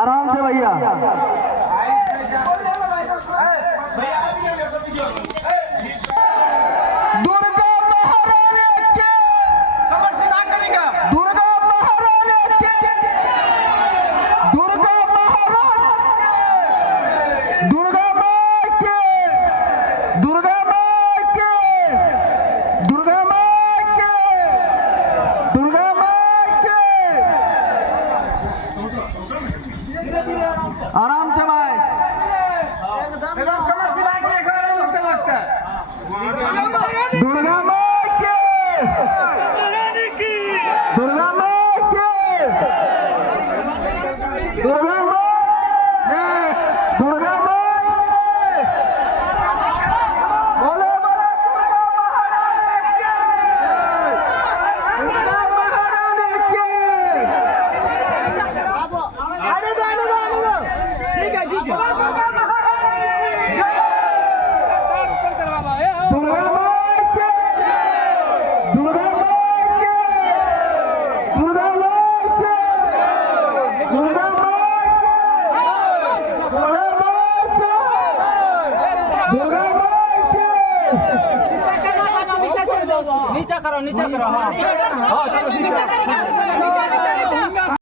आराम से भैया। दुर्गा महारानी के दुर्गा महारानी के दुर्गा महारानी दुर्गा माँ के दुर्गा माँ के दुर्गा माँ के दुर्गा माँ के। आराम से भाई। दुर्गा माँ के दुर्गा माँ के दुर्गा माँ दुर्गा माँ बोले बोले दुर्गा महारानी के आने दो ठीक है दुर्गा माँ के दुर्गा माँ के दुर्गा माँ के दुर्गा माँ के दुर्गा माँ के नीचा करो हाँ चलो नीचा